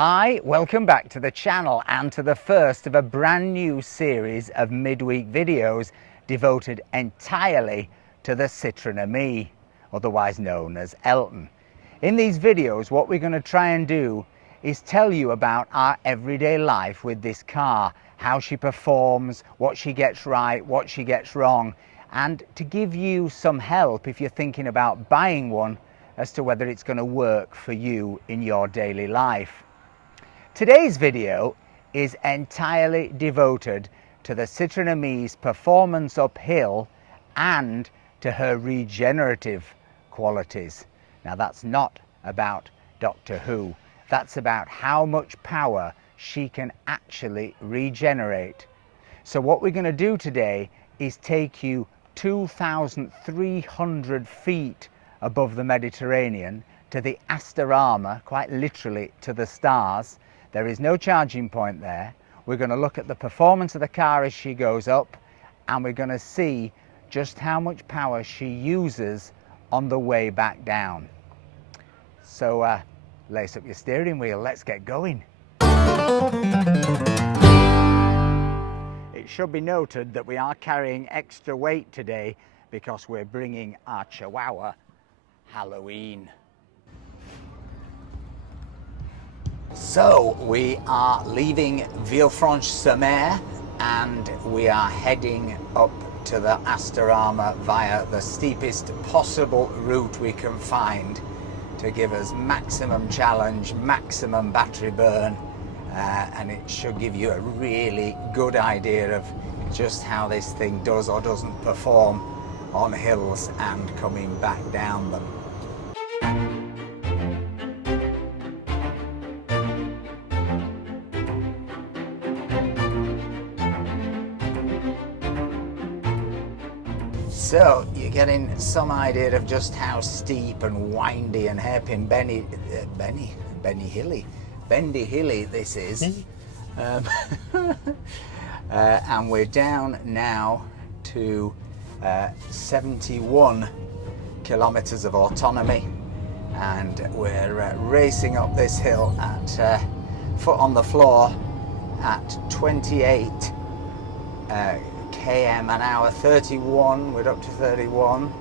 Hi, welcome back to the channel and to the first of a brand new series of midweek videos devoted entirely to the Citroen AMI, otherwise known as Elton. In these videos, what we're going to try and do is tell you about our everyday life with this car, how she performs, what she gets right, what she gets wrong, and to give you some help if you're thinking about buying one as to whether it's going to work for you in your daily life. Today's video is entirely devoted to the Citroen AMI's performance uphill and to her regenerative qualities. Now that's not about Doctor Who, that's about how much power she can actually regenerate. So what we're going to do today is take you 2,300 feet above the Mediterranean to the Astorama, quite literally to the stars. There is no charging point there. We're going to look at the performance of the car as she goes up, and we're going to see just how much power she uses on the way back down. So lace up your steering wheel, let's get going. It should be noted that we are carrying extra weight today because we're bringing our Chihuahua Halloween. So we are leaving Villefranche-sur-Mer and we are heading up to the Astorama via the steepest possible route we can find to give us maximum challenge, maximum battery burn, and it should give you a really good idea of just how this thing does or doesn't perform on hills and coming back down them. So you're getting some idea of just how steep and windy and hairpin bendy hilly this is. And we're down now to 71 kilometers of autonomy, and we're racing up this hill at foot on the floor at 28 km an hour, 31, we're up to 31.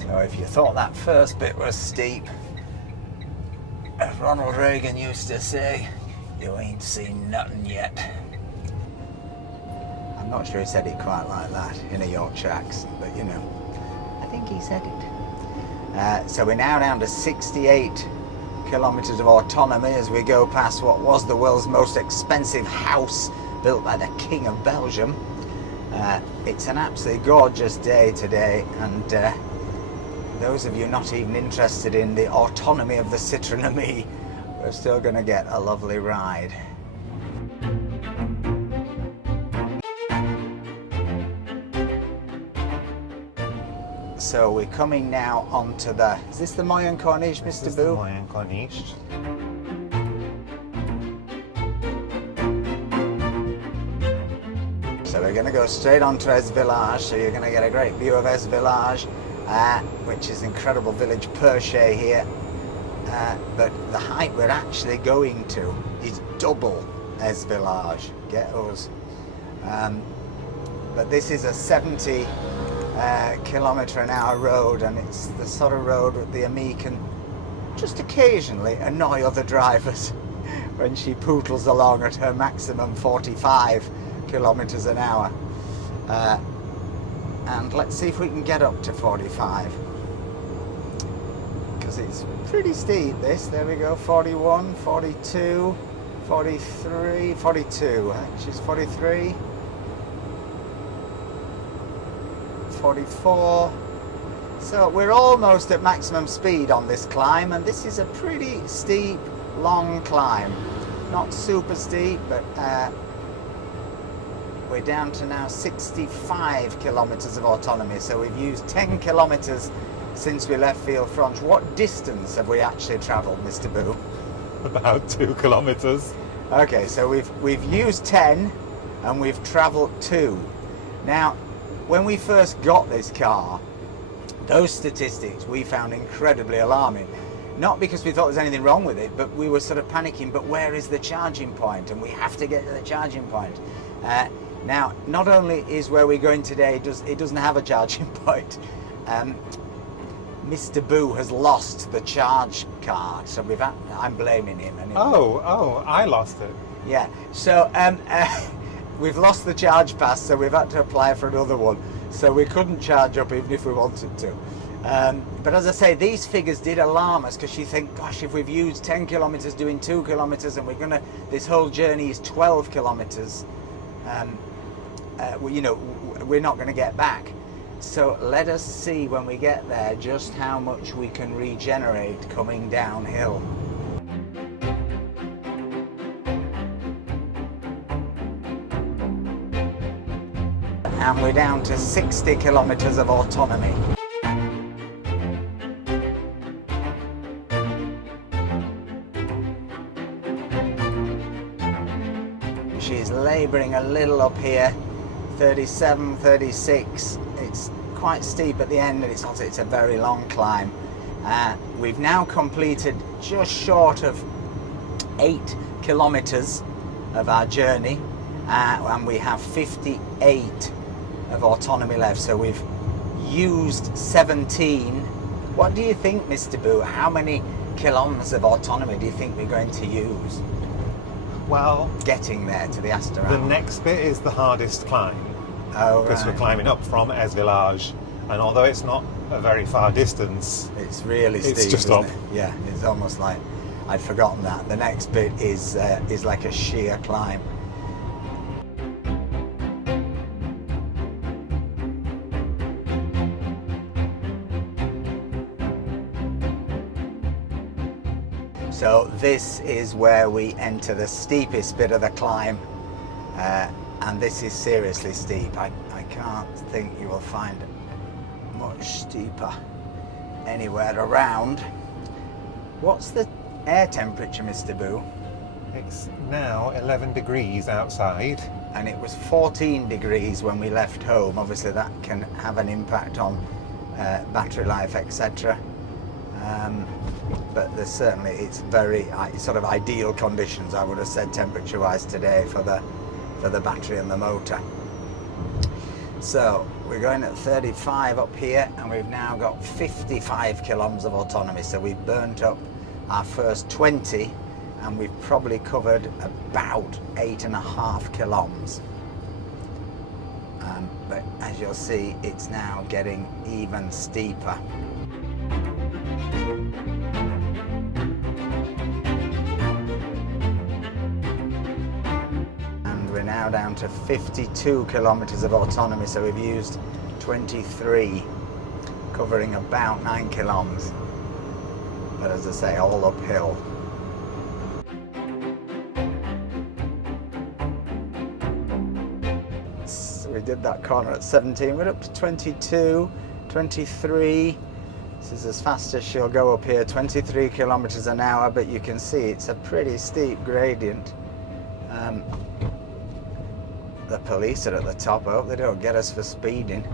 So if you thought that first bit was steep, as Ronald Reagan used to say, you ain't seen nothing yet. I'm not sure he said it quite like that in a Yorkshire accent, but you know, I think he said it. So we're now down to 68 kilometers of autonomy as we go past what was the world's most expensive house built by the King of Belgium. It's an absolutely gorgeous day today, and those of you not even interested in the autonomy of the Citroen AMI, we're still going to get a lovely ride. So we're coming now onto the, is this the Moyen Corniche, Mr. Boo? The Moyen Corniche. So we're going to go straight onto Es Village, so you're going to get a great view of Es Village, which is incredible village Perche here. But the height we're actually going to is double Es Village. Get us. But this is a 70 kilometre an hour road, and it's the sort of road that the AMI can just occasionally annoy other drivers when she pootles along at her maximum 45 kilometres an hour. And let's see if we can get up to 45, because it's pretty steep this. There we go, 41, 42, 43, 42, she's 43, 44. So we're almost at maximum speed on this climb, and this is a pretty steep, long climb. Not super steep, but we're down to now 65 kilometers of autonomy. So we've used 10 kilometers since we left Villefranche. What distance have we actually traveled, Mr. Boo? About 2 kilometers. Okay, so we've used 10, and we've travelled 2. Now, when we first got this car, those statistics we found incredibly alarming. Not because we thought there was anything wrong with it, but we were sort of panicking, but where is the charging point? And we have to get to the charging point. Now, not only is where we're going today, it doesn't have a charging point. Mr. Boo has lost the charge card, so I'm blaming him. Anyway. Oh, I lost it. Yeah, so we've lost the charge pass, so we've had to apply for another one. So we couldn't charge up even if we wanted to. But as I say, these figures did alarm us, because you think, gosh, if we've used 10 kilometers doing 2 kilometers and this whole journey is 12 kilometers, you know, we're not going to get back. So let us see when we get there just how much we can regenerate coming downhill. And we're down to 60 kilometers of autonomy. She's labouring a little up here, 37, 36. It's quite steep at the end, and it's a very long climb. We've now completed just short of 8 kilometres of our journey, and we have 58 of autonomy left, so we've used 17. What do you think, Mr. Boo? How many kilometres of autonomy do you think we're going to use? Well, getting there to the Astorama. The next bit is the hardest climb. Oh, because right. we're climbing up from Es Village, and although it's not a very far distance, it's really steep. It's just isn't up. It? Yeah, it's almost like I'd forgotten that. The next bit is like a sheer climb. So this is where we enter the steepest bit of the climb, and this is seriously steep. I can't think you will find much steeper anywhere around. What's the air temperature, Mr. Boo? it's now 11 degrees outside. And it was 14 degrees when we left home. Obviously that can have an impact on battery life, etc. But there's certainly, it's very sort of ideal conditions, I would have said, temperature wise today for the battery and the motor. So we're going at 35 up here, and we've now got 55 kilometers of autonomy. So we've burnt up our first 20, and we've probably covered about 8.5 kilometers. But as you'll see, it's now getting even steeper. And we're now down to 52 kilometers of autonomy, so we've used 23, covering about 9 kilometers. But as I say, all uphill. So we did that corner at 17, we're up to 22, 23. This is as fast as she'll go up here, 23 kilometers an hour, but you can see it's a pretty steep gradient. The police are at the top. I hope they don't get us for speeding.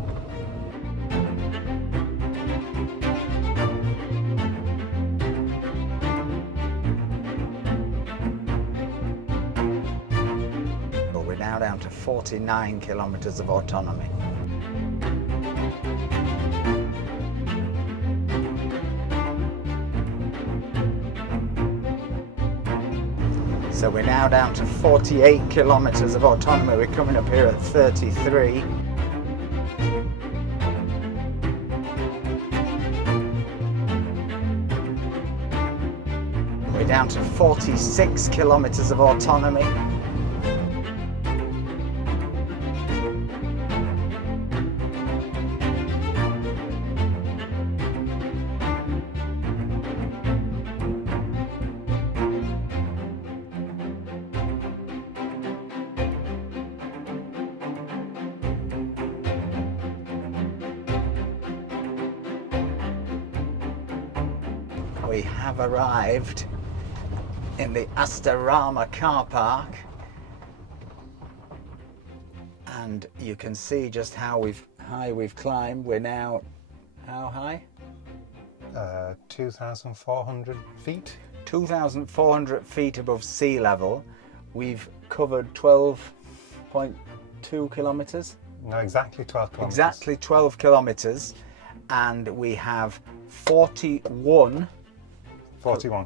But we're now down to 49 kilometers of autonomy. So we're now down to 48 kilometers of autonomy. We're coming up here at 33. We're down to 46 kilometers of autonomy. We have arrived in the Astorama car park. and you can see just how high we've climbed. We're now, how high? 2,400 feet. 2,400 feet above sea level. We've covered 12.2 kilometers. No, exactly 12 kilometers. Exactly 12 kilometers, and we have 41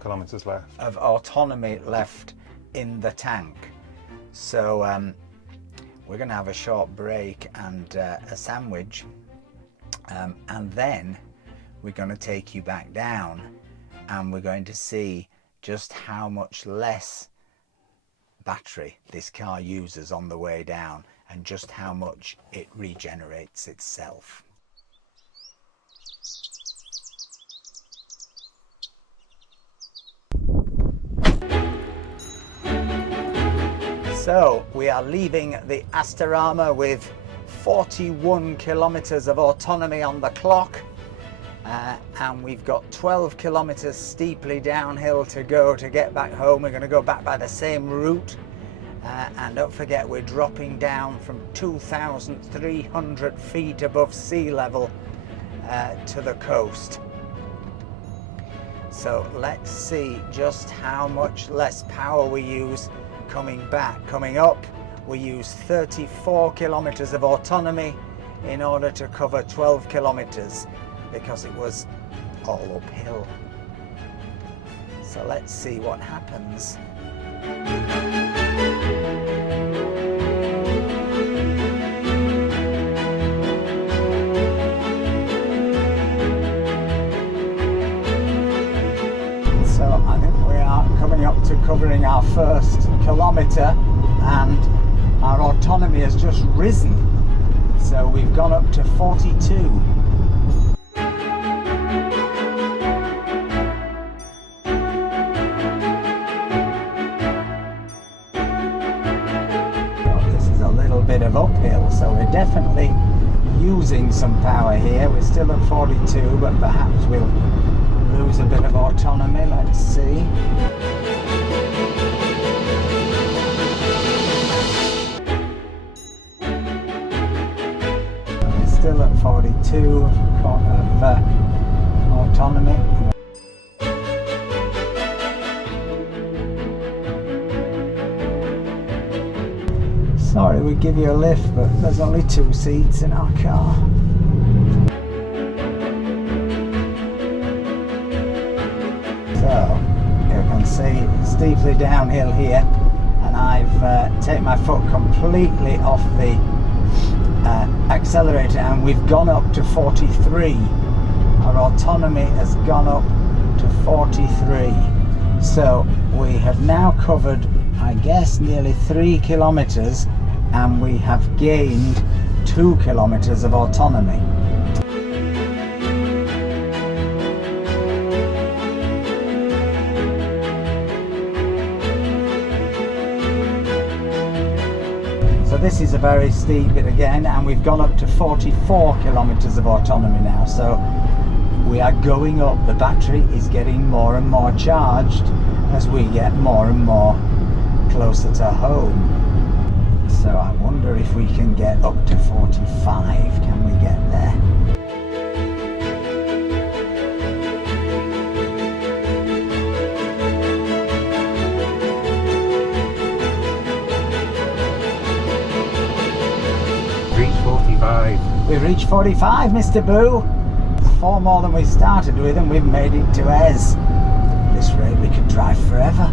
kilometers left of autonomy left in the tank. So we're going to have a short break and a sandwich, and then we're going to take you back down, and we're going to see just how much less battery this car uses on the way down, and just how much it regenerates itself. So we are leaving the Astorama with 41 kilometers of autonomy on the clock, and we've got 12 kilometers steeply downhill to go to get back home. We're going to go back by the same route, and don't forget we're dropping down from 2,300 feet above sea level to the coast. So let's see just how much less power we use coming back. Coming up, we use 34 kilometers of autonomy in order to cover 12 kilometers because it was all uphill. So let's see what happens. So I think we are coming up to covering our first kilometre, and our autonomy has just risen. So we've gone up to 42. This is a little bit of uphill, so we're definitely using some power here. We're still at 42, but perhaps we'll lose a bit of autonomy. Let's see. We're still at 42 of autonomy. Sorry, we give you a lift, but there's only 2 seats in our car. So you can see steeply downhill here, and I've taken my foot completely off the accelerator, and we've gone up to 43. Our autonomy has gone up to 43. So we have now covered, I guess, nearly 3 kilometers, and we have gained 2 kilometers of autonomy. So this is a very steep bit again, and we've gone up to 44 kilometers of autonomy now. So we are going up. The battery is getting more and more charged as we get more and more closer to home. So I wonder if we can get up to 45. Can we get there? Reach 45. We've reached 45, Mr. Boo. 4 more than we started with, and we've made it to Ez. At this rate, we could drive forever,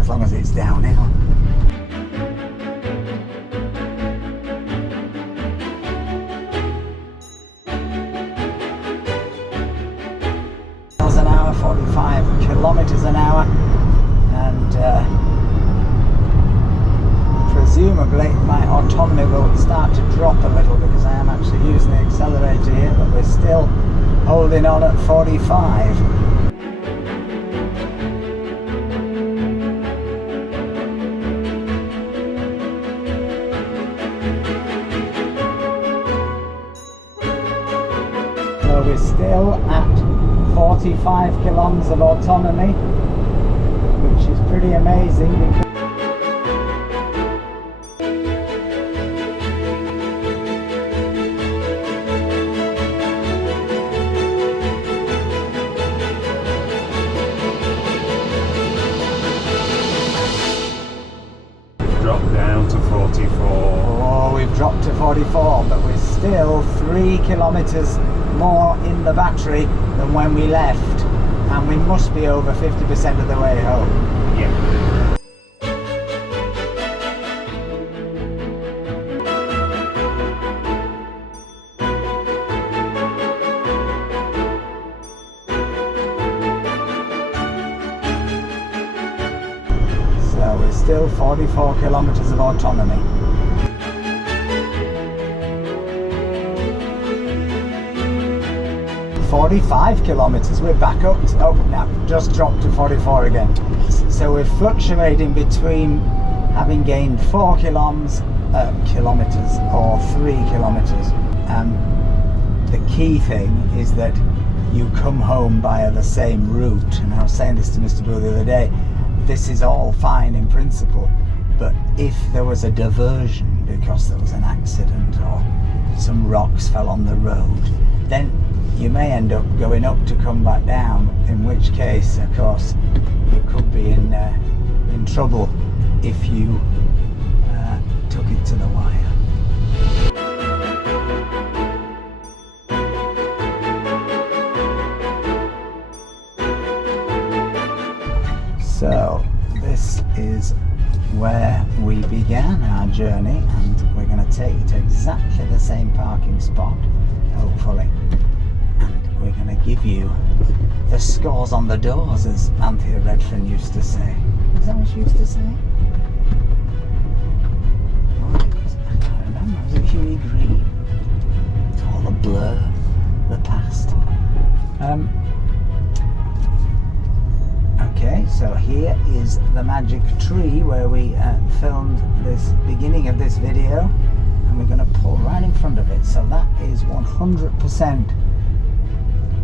as long as it's downhill. Miles an hour, 45 kilometers an hour, and presumably my autonomy will start to drop a little because I am actually using the accelerator here, but we're still holding on at 45. So we're still at 45 kilometers of autonomy, which is pretty amazing because 44, but we're still 3 kilometers more in the battery than when we left, and we must be over 50% of the way home. Yeah. So we're still 44 kilometers of autonomy. "45 kilometers, we're back up to, oh, now just dropped to 44 again. So we're fluctuating between having gained 4 kilometers or 3 kilometers. The key thing is that you come home via the same route, and I was saying this to Mr. Boo the other day, this is all fine in principle, but if there was a diversion because there was an accident or some rocks fell on the road, then you may end up going up to come back down, in which case, of course, you could be in trouble if you took it to the wire. So this is where we began our journey, and we're going to take you to exactly the same parking spot, hopefully. We're going to give you the scores on the doors, as Anthea Redfern used to say. Is that what she used to say? I can't remember. Was it Huey Green? It's all a blur, the past. Okay, so here is the magic tree where we filmed this beginning of this video, and we're going to pull right in front of it. So that is 100%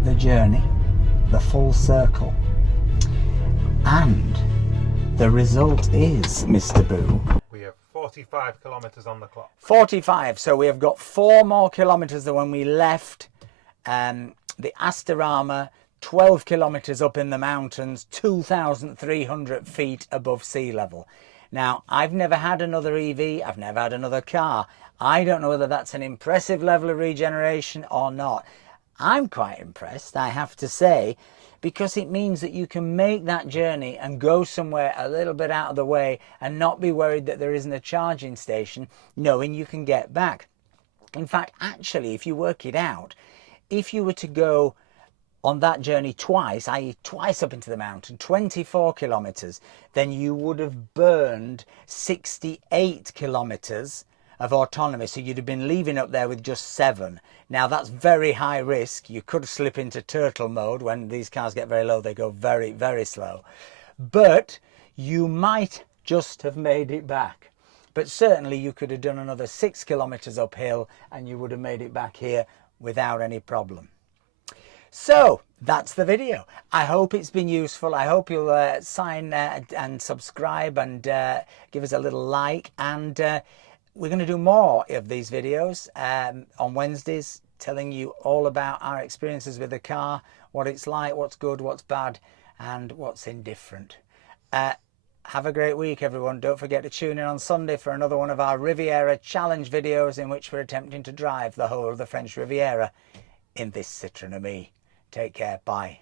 the journey, the full circle, and the result is, Mr. Boo, We have 45 kilometers on the clock. 45. So we have got 4 more kilometers than when we left the Astorama, 12 kilometers up in the mountains, 2,300 feet above sea level. Now, I've never had another EV, I've never had another car. I don't know whether that's an impressive level of regeneration or not. I'm quite impressed, I have to say, because it means that you can make that journey and go somewhere a little bit out of the way and not be worried that there isn't a charging station, knowing you can get back. In fact, actually, if you work it out, if you were to go on that journey twice, i.e. twice up into the mountain, 24 kilometers, then you would have burned 68 kilometers of autonomy. So you'd have been leaving up there with just 7. Now that's very high risk. You could slip into turtle mode. When these cars get very low, they go very, very slow. But you might just have made it back. But certainly you could have done another 6 kilometers uphill and you would have made it back here without any problem. So that's the video. I hope it's been useful. I hope you'll sign and subscribe and give us a little like. And we're going to do more of these videos on Wednesdays, telling you all about our experiences with the car, what it's like, what's good, what's bad, and what's indifferent. Have a great week, everyone. Don't forget to tune in on Sunday for another one of our Riviera challenge videos in which we're attempting to drive the whole of the French Riviera in this Citroen AMI. Take care. Bye.